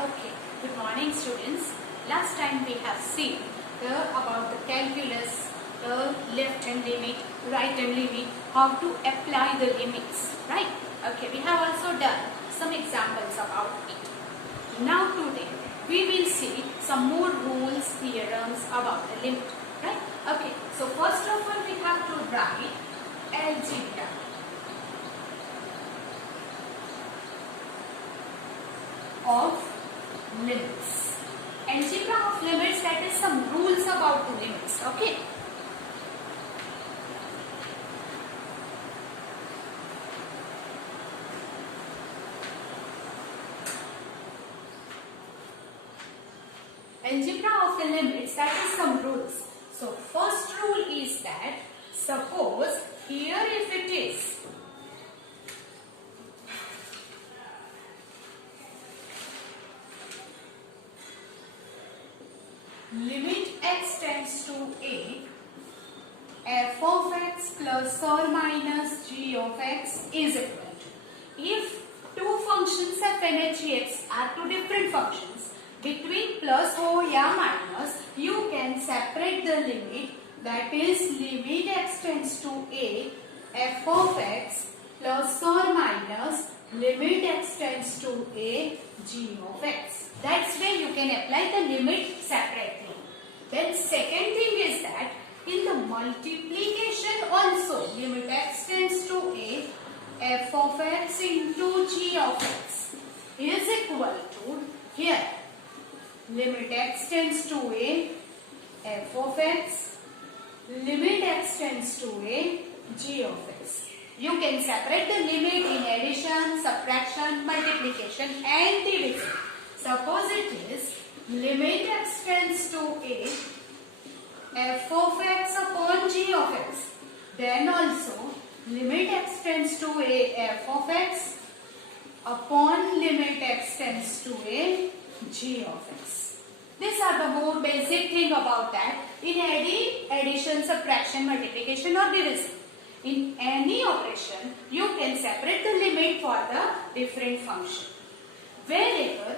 Okay, good morning students. Last time we have seen about the calculus, the left hand limit, right hand limit, how to apply the limits, right? Okay, we have also done some examples about it. Now today we will see some more rules, theorems about the limit, right? Okay, so first of all we have to write algebra of limits. Algebra of limits, that is some rules about the limits. Okay. Algebra of the limits, that is some rules. So first rule is that suppose here if it is limit x tends to a, f of x plus or minus g of x is equal to. If two functions f and gx are two different functions, between plus or minus, you can separate the limit, that is limit x tends to a, f of x plus or minus limit x tends to a, g of x. That's where you can apply the limit separately. Then second thing is that in the multiplication also limit x tends to a, f of x into g of x is equal to here limit x tends to a, f of x, limit x tends to a, g of x. You can separate the limit in addition, subtraction, multiplication and division. Suppose it is limit x tends to a, f of x upon g of x. Then also limit x tends to a, f of x upon limit x tends to a, g of x. These are the more basic thing about that in any addition, subtraction, multiplication or division. In any operation, you can separate the limit for the different function. Wherever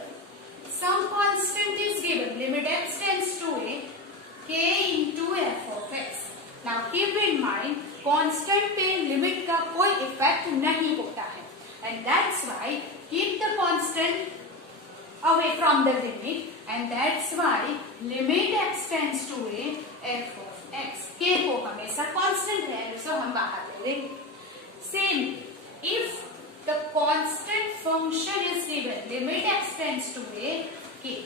some constant is given, limit x tends to a, k into f of x. Now keep in mind, constant पे limit का कोई effect नहीं होता है, and that's why keep the constant away from the limit, and that's why limit x tends to a, f of x. k को हमेशा constant value से हम बाहर ले लेंगे. Same, if the constant function is given, limit x tends to a, k.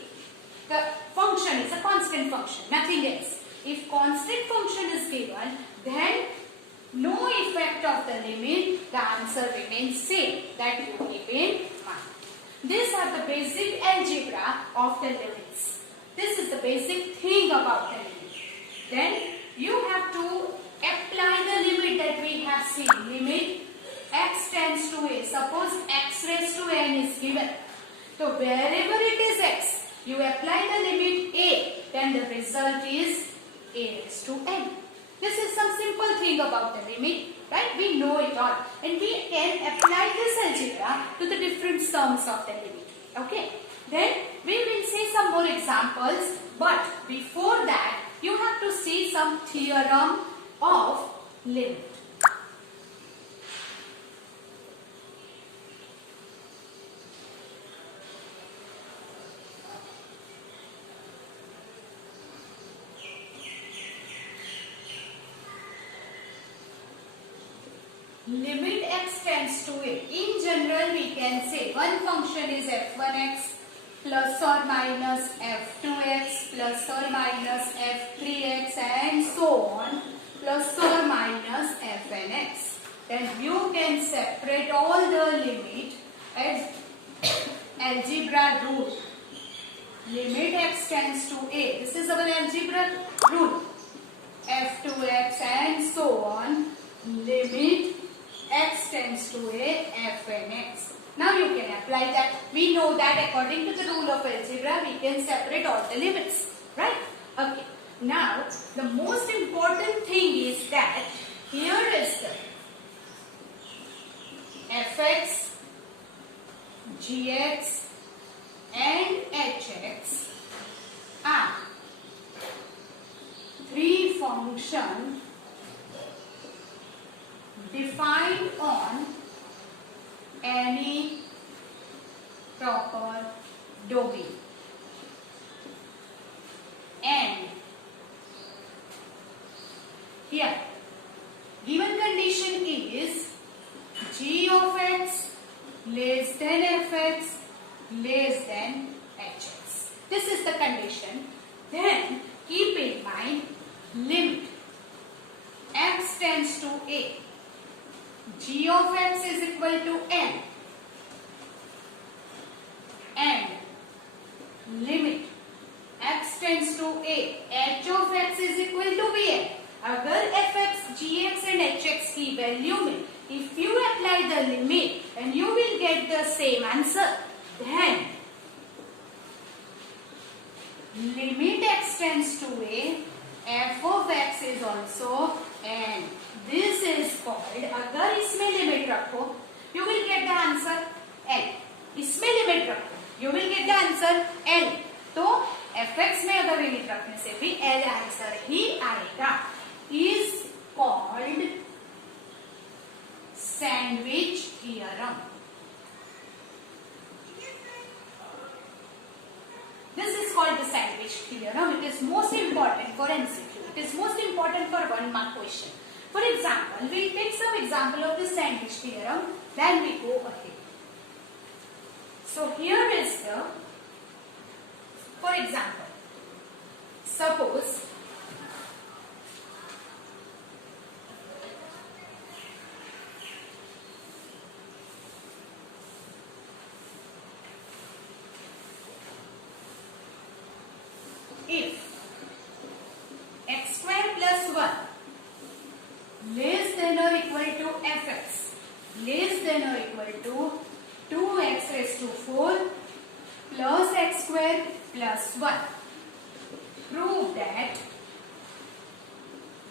The function is a constant function, nothing else. If constant function is given, then no effect of the limit, the answer remains same. That you keep in mind. These are the basic algebra of the limits. This is the basic thing about the limit. Then you have to apply the limit that we have seen. Limit x tends to a. Suppose x raised to n is given. So wherever it is x, you apply the limit a, then the result is a raised to n. This is some simple thing about the limit, right? We know it all, and we can apply this algebra to the different sums of the limit. Okay? Then we will see some more examples, but before that, you have to see some theorem of limit. Limit x tends to a. In general, we can say one function is f1x plus or minus f2x plus or minus f3x and so on plus or minus fnx. Then you can separate all the limit as algebra rule. Limit x tends to a. This is our algebra rule. f2x and so on. Limit x tends to a, f and x. Now you can apply that. We know that according to the rule of algebra, we can separate all the limits, right? Okay. Now, the most important thing is that here is the fx, gx and hx are three functions defined on any proper domain, and here given condition is g of x less than fx less than hx. This is the condition. Then keep in mind limit x tends to a, g of x is equal to n, and limit x tends to a, h of x is equal to bn. अगर fx, gx and hx की value में if you apply the limit and you will get the same answer, then limit x tends to a, f of x is also n. This is called, अगर इसमें limit रखो you will get the answer l. इसमें limit रखो you will get the answer l. तो fx में अगर limit रखने से भी l आंसर ही आएगा. Is called sandwich theorem. This is called the sandwich theorem. It is most important for MCQ. It is most important for 1 mark question. For example, we will take some example of the sandwich theorem, then we go ahead. So here is the, for example, suppose if x square plus 1 less than or equal to fx less than or equal to 2x raised to 4 plus x square plus 1, prove that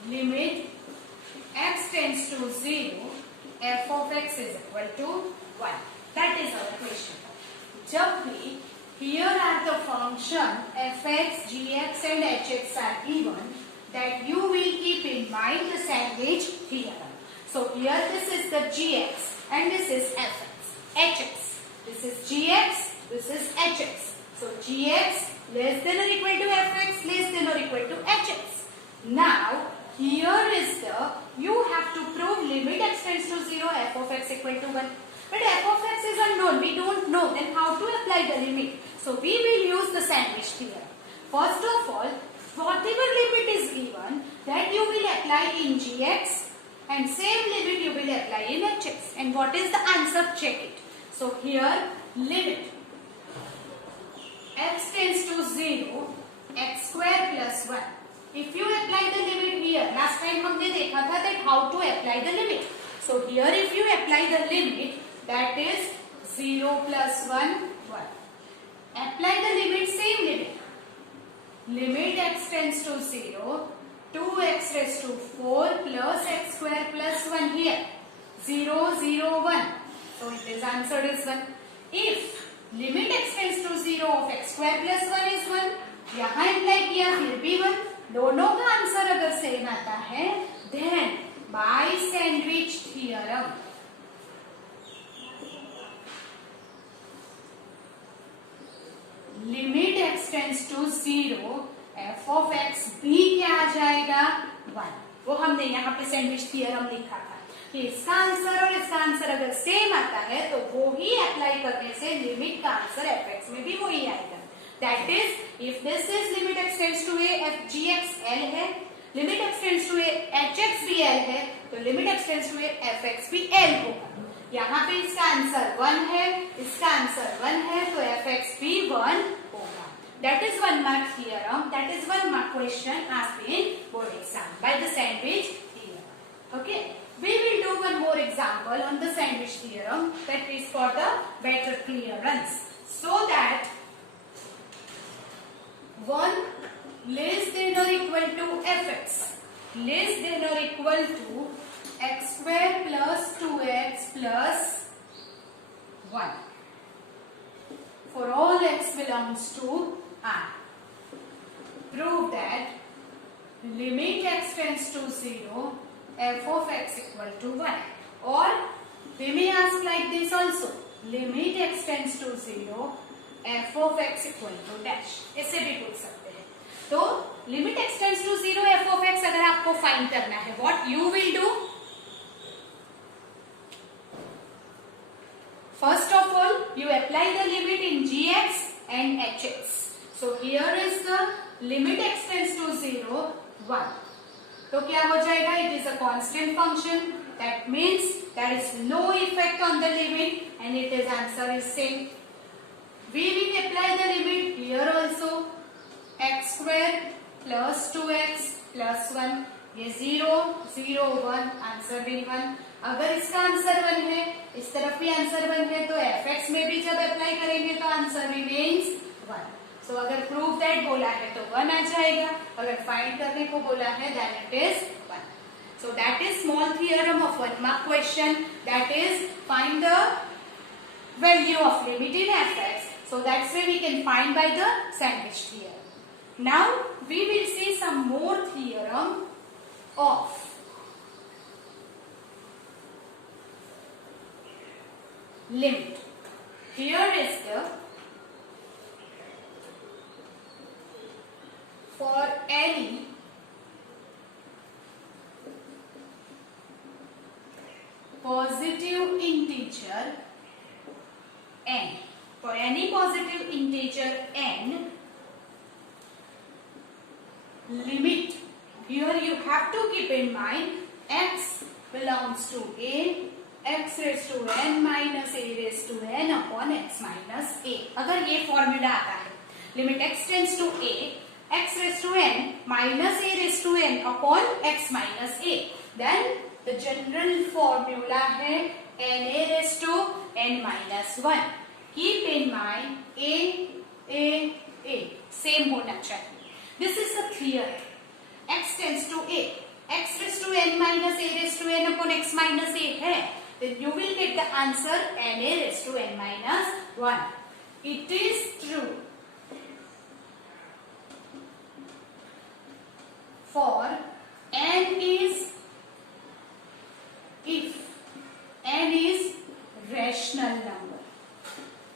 limit x tends to 0 f of x is equal to 1. That is our question. जब भी here are the function fx, gx and hx are given, that you will keep in mind the sandwich theorem. So here this is the gx and this is fx, hx. This is gx, this is hx. So gx less than or equal to fx less than or equal to hx. Now here is the, you have to prove limit x tends to 0 f of x equal to 1. But f of x is unknown, we don't know, then how to apply the limit? So we will use the sandwich theorem. First of all, whatever limit is given, that you will apply in gx and same limit you will apply in hx. And what is the answer? Check it. So here limit x tends to 0 x square plus 1. If you apply the limit here, last time हमने देखा था that how to apply the limit. So here if you apply the limit, that is 0 plus 1, 1. Apply the limit, same limit. Limit x tends to 0, 2x raised to 4 plus x square plus 1 here. 0, 0, 1. So it is answered is 1. If limit x tends to 0 of x square plus 1 is 1, यहाँ apply किया फिर भी 1. दोनों का answer अगर same आता है, then by sandwich theorem, limit x tends to 0 f of x भी क्या आ जाएगा 1. वो हमने यहाँ पे सैंडविच थियरम लिखा था कि इसका आंसर और इसका आंसर अगर सेम आता है तो वो ही अप्लाई करने से लिमिट का आंसर fx में भी वही आएगा. That is, if this is limit x tends to a f gx l है, limit x tends to a hx भी l है, तो limit x tends to a fx भी l होगा. यहाँ पे इसका आंसर 1 है, इसका आंसर 1 है, तो fx भी 1 होगा. That is 1 mark theorem. That is 1 mark question asked in board exam by the sandwich theorem. Okay. We will do one more example on the sandwich theorem, that is for the better clearance. So that 1 less than or equal to fx less than or equal to x square plus 2x plus 1. For all x belongs to R. Prove that limit x tends to 0, f of x equal to 1. Or we may ask like this also, limit x tends to 0, f of x equal to dash. ऐसे भी पूछ सकते हैं. तो limit x tends to 0, f of x अगर आपको find करना है, what you will do? First of all, you apply the limit in gx and hx. So here is the limit x tends to 0, 1. तो क्या हो जाएगा? It is a constant function. That means there is no effect on the limit and it is answer is same. We will apply the limit here also. X square plus 2x plus 1. ये 0, 0, 1 answer भी 1. अगर इसका answer 1 है, इस तरफ भी answer 1 है, तो fx में भी जब अप्लाई करेंगे तो आंसर रिमेन्स 1. सो अगर प्रूव दैट बोला है तो 1 आ जाएगा, अगर फाइंड करने को बोला है then it is 1. So that is small theorem of 1 mark question, that is find the value of limit in fx. So that's way we can find by the sandwich theorem. Now we will see some more theorem of limit. Here is the for any positive integer n, for any positive integer n, limit. Here you have to keep in mind x belongs to a, x raised to n minus a raised to n upon x minus a. अगर ये formula आता है, limit x tends to a, x raised to n minus a raised to n upon x minus a, then the general formula है n a raised to n minus 1. Keep in mind a same होना चाहिए. This is the theorem. x tends to a, x raised to n minus a raised to n upon x minus a है, then you will get the answer n a raised to n minus 1. It is true for n is, if n is rational number.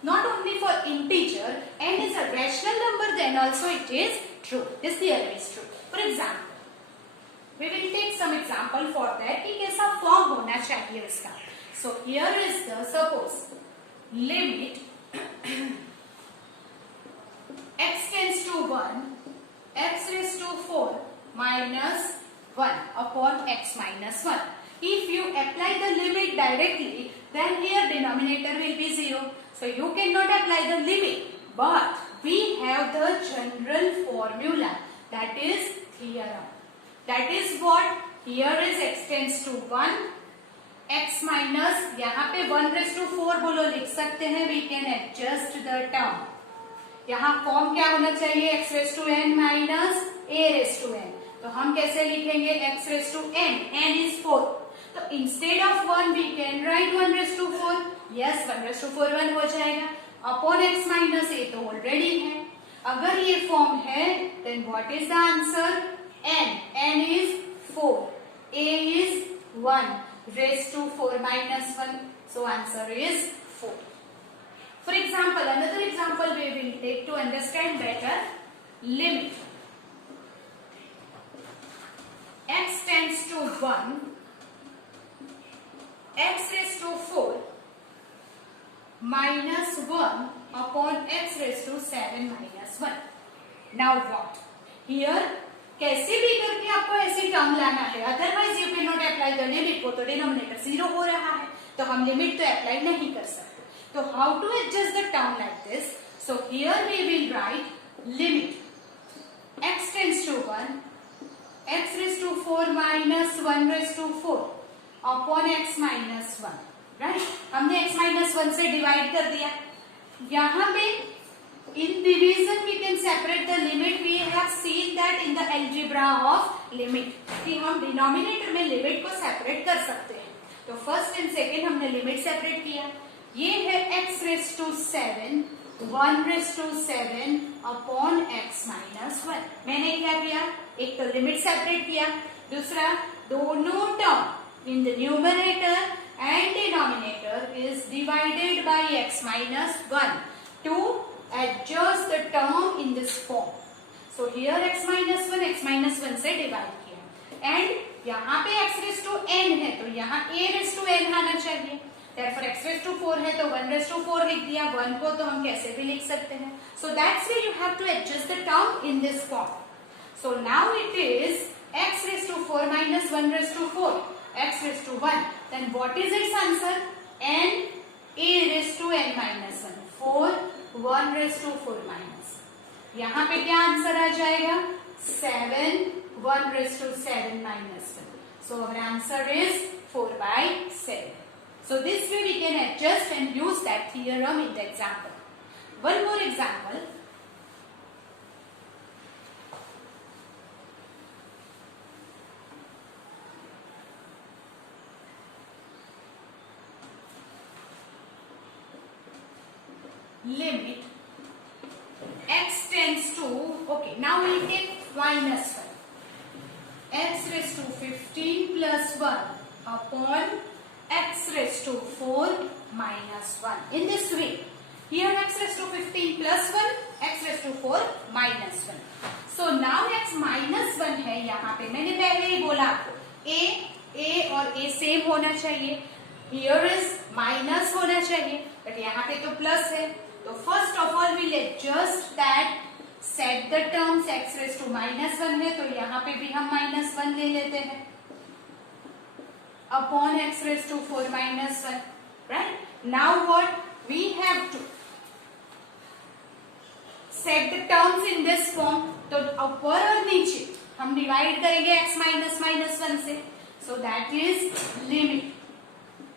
Not only for integer, n is a rational number, then also it is true. This theorem is true. For example, we will take some example for that कि कैसा form होना चाहिए उसका. So here is the suppose limit x tends to 1, x raised to 4 minus 1 upon x minus 1. If you apply the limit directly, then here denominator will be 0. So you cannot apply the limit, but we have the general formula, that is theorem. That is what? Here is x tends to 1, x minus, यहाँ पे 1 raised to 4 बोलो लिख सकते हैं. We can adjust the term. यहाँ form क्या होना चाहिए? x raised to n minus a raised to n. तो हम कैसे लिखेंगे? x raised to n, n is 4. तो instead of 1 we can write 1 raised to 4. Yes, 1 raised to 4 1 हो जाएगा. Upon x minus a तो ऑलरेडी है. अगर ये फॉर्म है, then what is the answer? n is 4, a is 1 raised to 4 minus 1. So answer is 4. For example, another example we will take to understand better. Limit x tends to 1, x raised to 4 minus 1 upon x raised to 7 minus 1. Now what? Here कैसे भी करके आपको ऐसी term लाना है, otherwise you can not apply the limit. वो तो denominator 0 हो रहा है, तो हम लिमिट तो अप्लाई नहीं कर सकते. तो how to adjust the term like this? So here we will write limit x tends to 1, x raise to 4 minus 1 raise to 4 upon x minus 1. Right, हमने x माइनस 1 से डिवाइड कर दिया. यहाँ पे in division we can separate the limit. We have seen that in the algebra of limit कि हम denominator में limit को सेपरेट कर सकते हैं. तो फर्स्ट एंड सेकेंड हमने लिमिट सेपरेट किया. ये है x raise to 7 1/7 upon x minus 1। मैंने क्या किया, एक तो लिमिट सेपरेट किया, दूसरा दोनों term in the numerator and denominator is divided by x minus 1 to adjust the term in this form. So here x minus 1 से डिवाइड किया एंड यहाँ पे x रेज टू n है तो यहाँ a रेज टू n आना चाहिए। Therefore x raised to 4 है तो 1 raised to 4 लिख दिया, 1 को तो हम कैसे भी लिख सकते हैं। So that's why you have to adjust the term in this form. So now it is x raised to 4 minus 1 raised to 4, x raised to 1. Then what is its answer? n a raised to n minus 1, 4, 1 raised to 4 minus। यहाँ पे क्या answer आ जाएगा? 7, 1 raised to 7 minus 1. So our answer is 4/7. So this way we can adjust and use that theorem in the example. One more example. Limit x tends to, okay, now we take minus 1. X raised to 15 plus 1 upon x raised to 4 minus 1. In this way, here x raised to 15 plus 1, x raised to 4 minus 1. So now x minus 1 है, यहाँ पे मैंने पहले ही बोला आपको a और a same होना चाहिए, here is minus होना चाहिए, but यहाँ पे तो plus है। तो first of all we'll adjust that, set the terms, x raised to minus 1 है तो यहाँ पे भी हम minus 1 ले लेते हैं upon x raised to 4 minus 1, right? Now what? We have to set the terms in this form. तो ऊपर और नीचे हम डिवाइड करेंगे x minus 1 से. So that is limit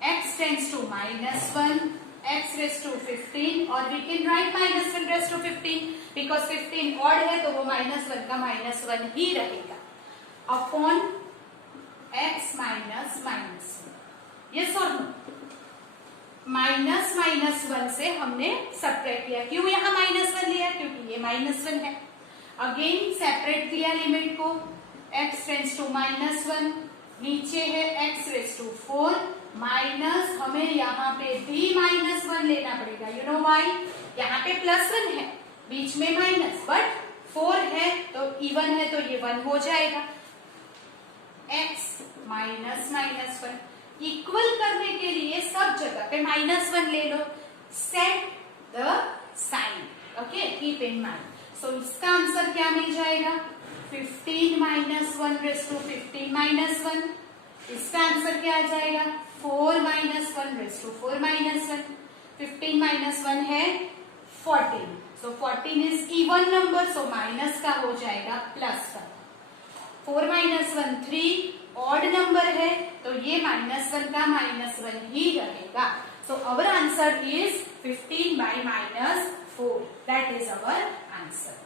x tends to minus 1, x raised to 15, or we can write minus 1 raised to 15 because 15 odd है तो वो minus 1 का minus 1 ही रहेगा upon x minus 1. Yes or no? Minus 1 से हमने separate किया। क्यों यहाँ -1 लिया? क्योंकि ये -1 है। अगेन सेपरेट किया लिमिट को, x टेंड्स टू -1, नीचे है x रेज टू 4 माइनस, हमें यहाँ पे भी -1 लेना पड़ेगा। You know why? यहाँ पे +1 है, बीच में माइनस, बट 4 है तो इवन है तो ये 1 हो जाएगा। x -1 इक्वल करने के लिए सब जगह पे -1 ले लो, set the sign, okay, keep in mind. So इसका आंसर क्या मिल जाएगा? 15 - 1 रेज़ टू 15 - 1। इसका आंसर क्या आ जाएगा? 4 - 1 रेज़ टू 4 - 1। 15 - 1 है 14। सो 14 is even number, so minus का हो जाएगा प्लस का। 4 - 1 3 ऑड नंबर है तो ये -1 का -1 ही रहेगा। So our answer is 15/-4। That is our answer,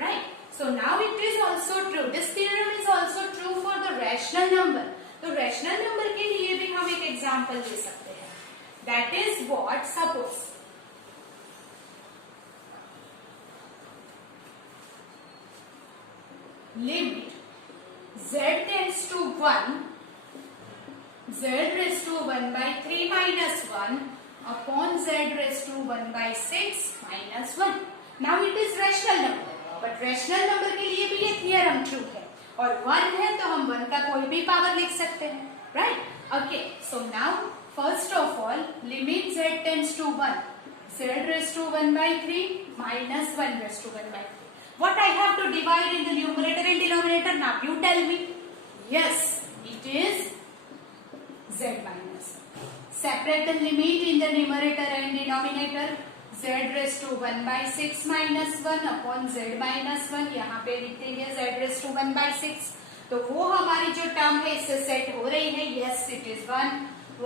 right? So now it is also true, this theorem is also true for the rational number. तो रैशनल नंबर के लिए भी हम एक एग्जाम्पल दे सकते हैं। That is what, suppose limit z tends to 1, z raised to 1/3 minus 1 upon z raised to 1/6 minus 1. Now it is rational number, but rational number के लिए भी ये theorem true है, और 1 है तो हम 1 का कोई भी पावर लिख सकते हैं, right? Okay, so now first of all limit z tends to 1, z raised to 1/3 minus 1 raised to 1/3. What I have to divide in the numerator and denominator? Now you tell me. Yes, it is z minus. Separate the limit in the numerator and denominator. Z raised to 1/6 minus 1 upon z minus 1. यहाँ पे लिख देंगे z raised to 1/6. तो वो हमारी जो term है इससे सेट हो रही है। Yes, it is 1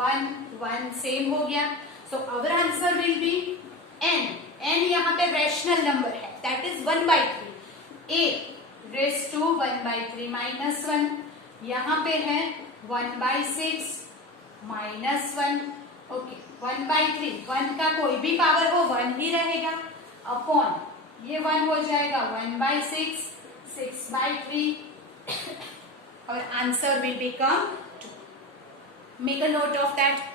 1 1 सेम हो गया। So our answer will be n. n यहाँ पे रैशनल नंबर है, that is 1/3। a raise to 1/3 minus 1, यहाँ पे है 1/6 minus 1, ओके, 1/3, 1 का कोई भी पावर हो 1 ही रहेगा। अपॉन ये 1 हो जाएगा 1/6, 6/3 और answer will become 2. Make a note of that.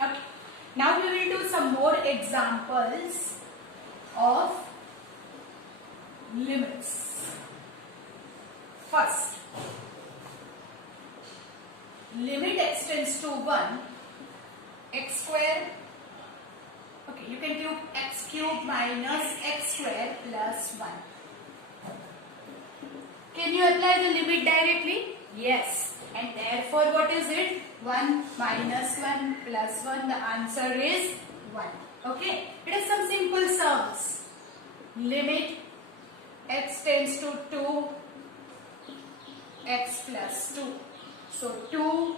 Okay. Now we will do some more examples of limits. First, limit x tends to 1, x square. Okay, you can do x cube minus x square plus 1. Can you apply the limit directly? Yes. And therefore, what is it? 1 minus 1 plus 1. The answer is 1. Okay. It is some simple sums. Limit x tends to 2, x plus 2. So 2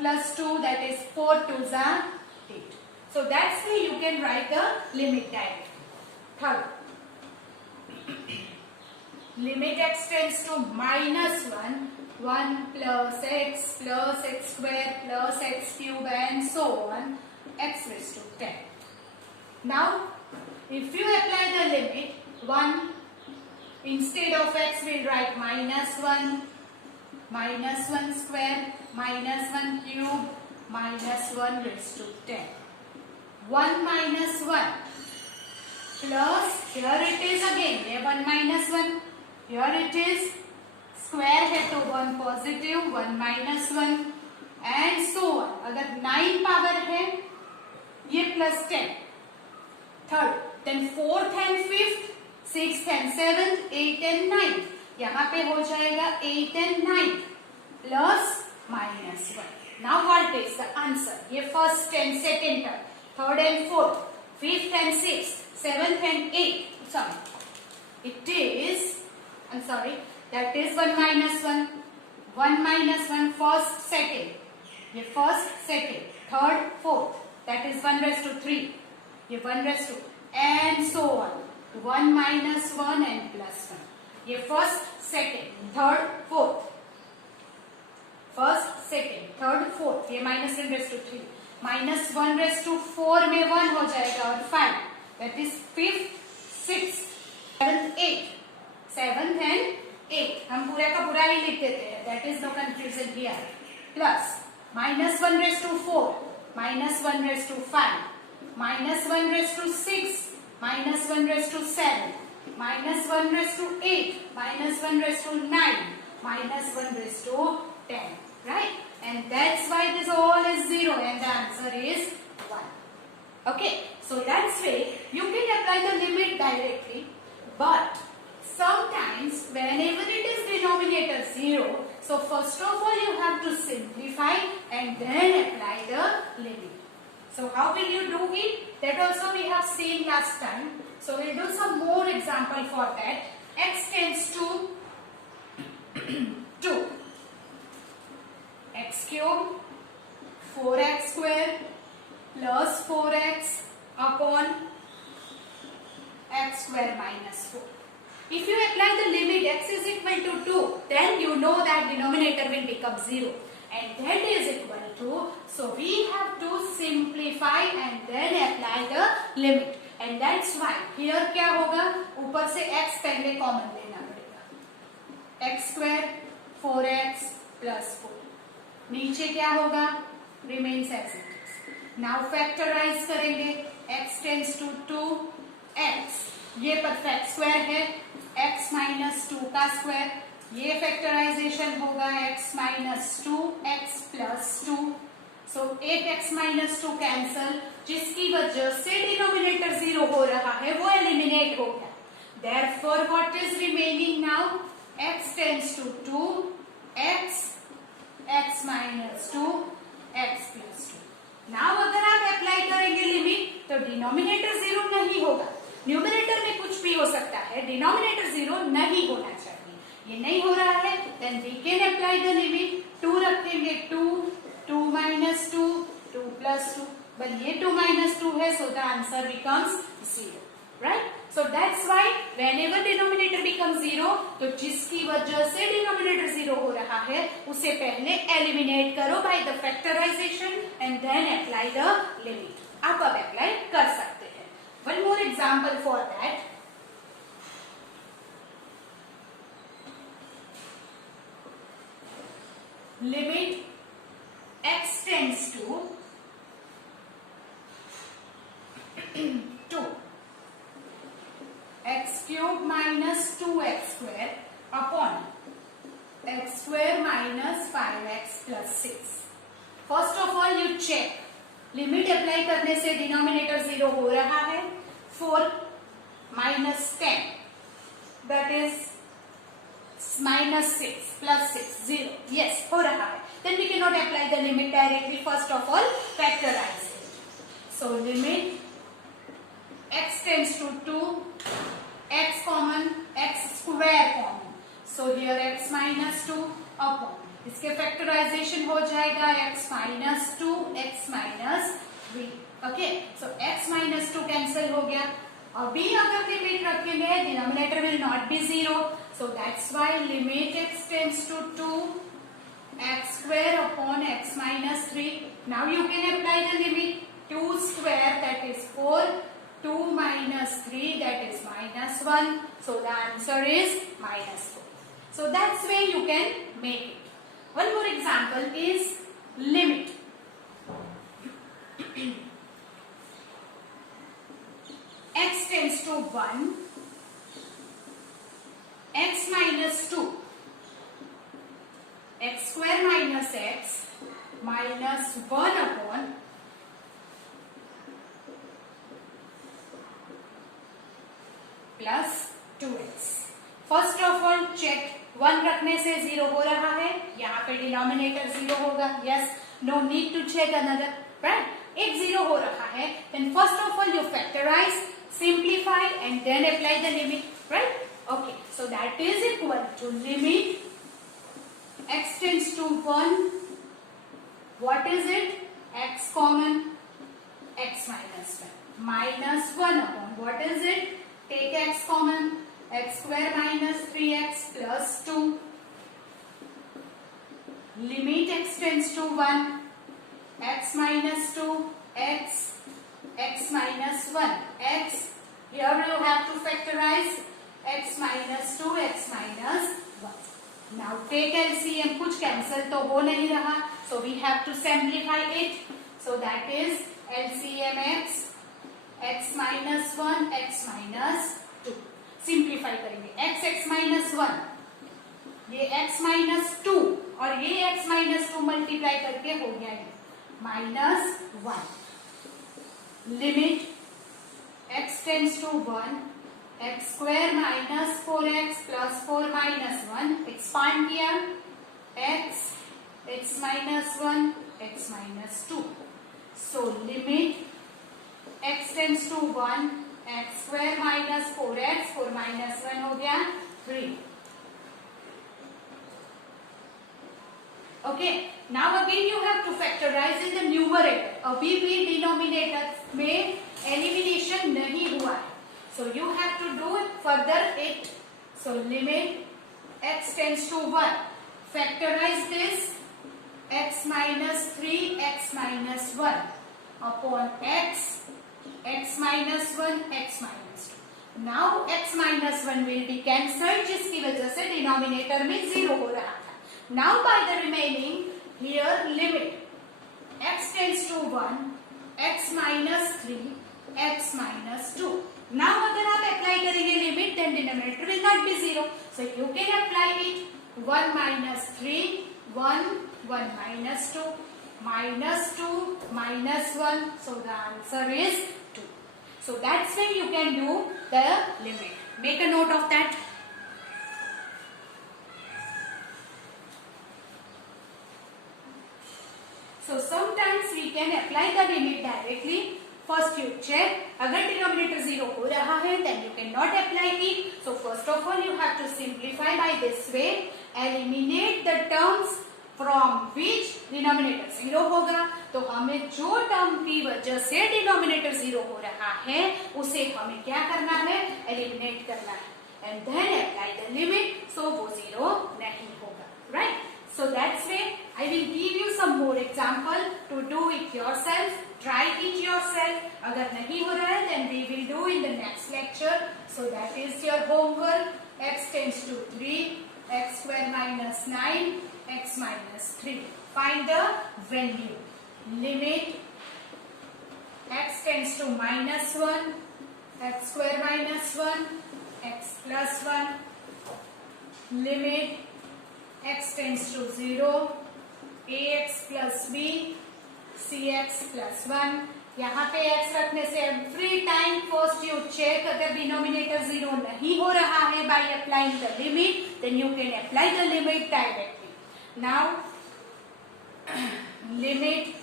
plus 2, that is 4 2s are 8. So that's why you can write the limit directly. Third, limit x tends to minus 1, 1 plus x square plus x cube and so on, x raised to 10. Now, if you apply the limit, 1 instead of x we will write minus 1 square minus 1 cube minus 1 raised to 10. 1 minus 1 plus, here it is again, 1 minus 1, here it is, square है तो 1 positive 1 minus 1 and so on. अगर 9 power है ये plus 10. Third, then fourth and fifth, sixth and seventh, 8 and 9. यहाँ पे हो जाएगा 8 and 9 plus minus 1. Now what is the answer? ये first and second term, third and fourth, fifth and sixth, seventh and 8. Sorry, it is, I am sorry, that is 1 minus 1, 1 minus 1 first, second, ये first, second, third, fourth, that is 1 raised to 3, ये 1 raised to, and so on, 1 minus 1 and plus 1, ये first, second, third, fourth, first, second, third, fourth, ये minus 1 raised to 3, minus 1 raised to 4 में 1 हो जाएगा और 5, that is 5th, 6th, 7th, 8th, 7th and 8. हम पूरा का पूरा ही लिख देते हैं. That is no confusion here. Plus minus 1 raised to 4, minus 1 raised to 5, minus 1 raised to 6, minus 1 raised to 7, minus 1 raised to 8, minus 1 raised to 9, minus 1 raised to 10. Right? And that's why this all is 0 and the answer is 1. Okay. So that's why you can apply the limit directly, but sometimes whenever it is denominator 0, so first of all you have to simplify and then apply the limit. So how will you do it? That also we have seen last time. So we'll do some more example for that. X tends to 2. X cube 4x square plus 4x upon x square minus 4. If you apply the limit x is equal to 2, then you know that denominator will become 0 and that is equal to, so we have to simplify and then apply the limit, and that's why here क्या होगा, ऊपर से x पहले common लेना पड़ेगा, x square 4x plus 4, नीचे क्या होगा, remains as it is. Now factorize करेंगे, x tends to 2x, ये परफेक्ट स्क्वायर है, x माइनस 2 का स्क्वायर, ये फैक्टराइजेशन होगा x माइनस 2 x प्लस 2. सो एक x माइनस 2 कैंसल, जिसकी वजह से डिनोमिनेटर 0 हो रहा है वो एलिमिनेट हो गया. Therefore what is remaining now, x tends to 2 x, x minus 2 x plus 2. Denominator zero नहीं होगा, न्यूमरेटर में कुछ भी हो सकता है, डिनोमिनेटर जीरो नहीं होना चाहिए, ये नहीं हो रहा है, then we can apply the limit, 2 रखेंगे 2, 2 minus 2, 2 plus 2, but ये 2 minus 2 है, so the answer becomes 0, right? So that's why whenever denominator becomes 0, तो जिसकी वजह से denominator 0 हो रहा है उसे पहले eliminate करो by the factorization and then apply the limit. आप अब apply कर सकते हैं. One more example for that. Limit x tends to 2. X cube minus 2x square upon x square minus 5x plus 6. First of all you check, limit apply करने से denominator 0 हो रहा है, 4 minus 10 that is minus 6 plus 6 0, yes हो रहा है, then we cannot apply the limit directly. First of all factorize it. So limit x tends to 2, x common, x square common, so here x minus 2 upon, इसके factorization हो जाएगा x minus 2, x minus 3, okay, so x minus 2 cancel हो गया. अभी अगर limit रखेंगे denominator will not be 0, so that's why limit x tends to 2, x square upon x minus 3. Now you can apply the limit, 2 square that is 4, 2 minus 3 that is minus 1, so the answer is minus 4. So that's way you can make it. One more example is limit x tends to 1, x minus 2, x square minus x minus 1 upon plus 2x. First of all check, 1 रखने से 0 हो रहा है, यहाँ पे denominator 0 होगा, yes, no need to check another, right? एक 0 हो रहा है, then first of all you factorize, simplify and then apply the limit, right? Okay, so that is equal to limit x tends to 1, what is it? X common, x minus 1, minus 1 upon, what is it? Take x common, x square minus 3x plus 2, limit x tends to 1, x minus 2, x minus 1, x, here you have to factorize, x minus 2, x minus 1. Now take LCM, कुछ cancel तो हो नहीं रहा, so we have to simplify it, so that is LCM x minus 1, x minus 2. Simplify करेंगे, x minus 1, ये x minus 2 और ये x minus 2 multiply करके हो गया ये minus 1. Limit x tends to 1, x square minus 4x plus 4 minus 1, expand किया, x minus 1, x minus 2. So limit x tends to 1, x square minus 4x, 4 minus 1 हो गया 3. Okay, now again you have to factorize in the numerator. अभी भी denominator में elimination नहीं हुआ है, so you have to do further it. So limit x tends to 1, factorize this, x minus 3, x minus 1 upon x minus 1, x minus 2. Now x minus 1 will be cancelled, जिसकी वजह से denominator में 0 हो रहा था. Now by the remaining, here limit x tends to 1, x minus 3, x minus 2. Now अगर आप apply करेंगे limit, then denominator will not be 0. So you can apply it, 1 minus 3, 1, 1 minus 2, minus 2, minus 1. So the answer is 2. So that's when you can do the limit. Make a note of that. So sometimes we can apply the limit directly. first you check. अगर denominator 0 हो रहा है then you cannot apply it. So first of all you have to simplify by this way. Eliminate the terms from which denominator 0 होगा. तो हमें जो term की वजह से डिनोमिनेटर 0 हो रहा है उसे हमें क्या करना है, एलिमिनेट करना है. And then apply the limit, so वो 0 नहीं होगा, right? So that's way I will give you some more example to do it yourself. Try it yourself. अगर नहीं हो रहा है then we will do in the next lecture. So that is your homework. X tends to 3, x square minus 9, x minus 3. Find the value. Limit x tends to minus 1, x square minus 1, x plus 1. Limit x tends to 0, ax plus b, cx plus 1. यहाँ पे x रखने से every time first you check, अगर denominator 0 नहीं हो रहा है by applying the limit, then you can apply the limit directly. Now limit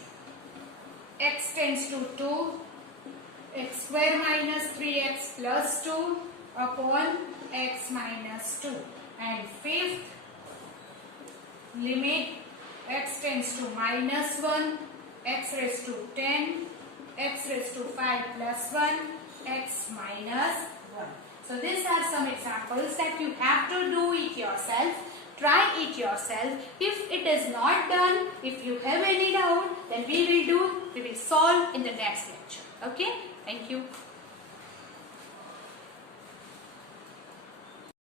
x tends to 2, x square minus 3x plus 2 upon x minus 2. And fifth, limit x tends to minus 1, x raised to 10, x raised to 5 plus 1, x minus 1. So these are some examples that you have to do it yourself. Try it yourself. If it is not done, if you have any doubt, then we will solve in the next lecture. Okay? Thank you.